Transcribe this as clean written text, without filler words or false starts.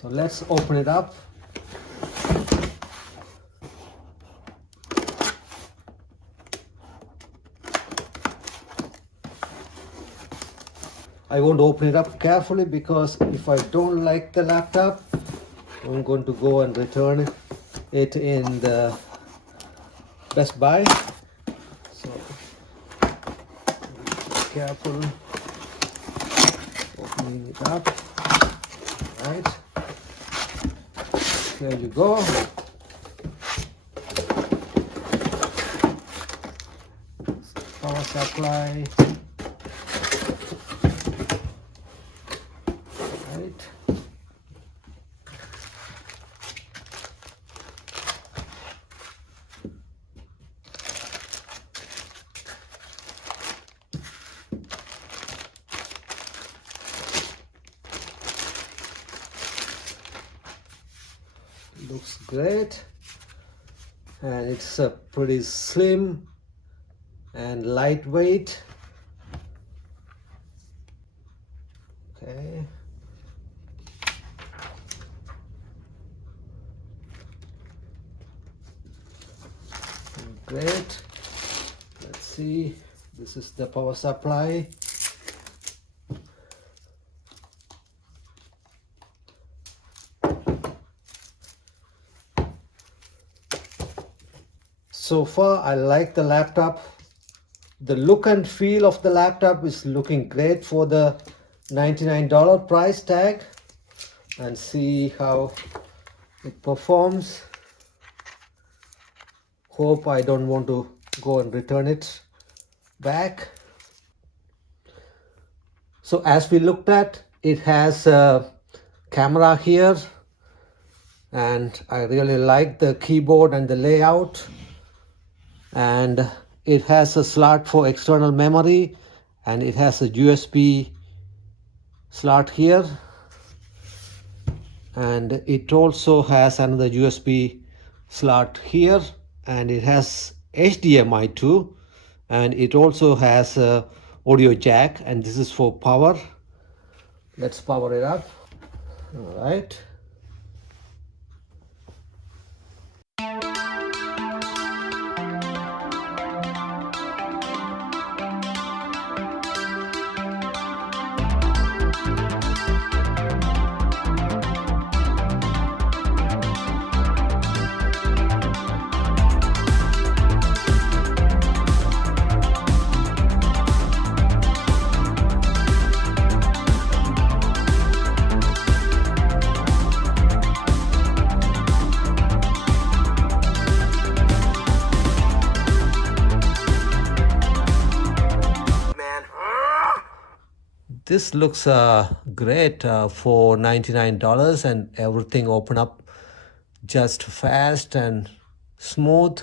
So let's open it up. I want to open it up carefully because if I don't like the laptop, I'm going to go and return it in the Best Buy. So be careful opening it up. Right, here you go. Power supply. Right. Looks great, and it's a pretty slim and lightweight. Okay. Great. Let's see. This is the power supply. So far, I like the laptop. The look and feel of the laptop is looking great for the $99 price tag. And see how it performs. Hope I don't want to go and return it back. So as we looked at, it has a camera here, and I really like the keyboard and the layout. And it has a slot for external memory, and it has a USB slot here, and it also has another USB slot here, and it has HDMI too, and it also has a audio jack, and this is for power. Let's power it up. All right. This looks great for $99, and everything open up just fast and smooth.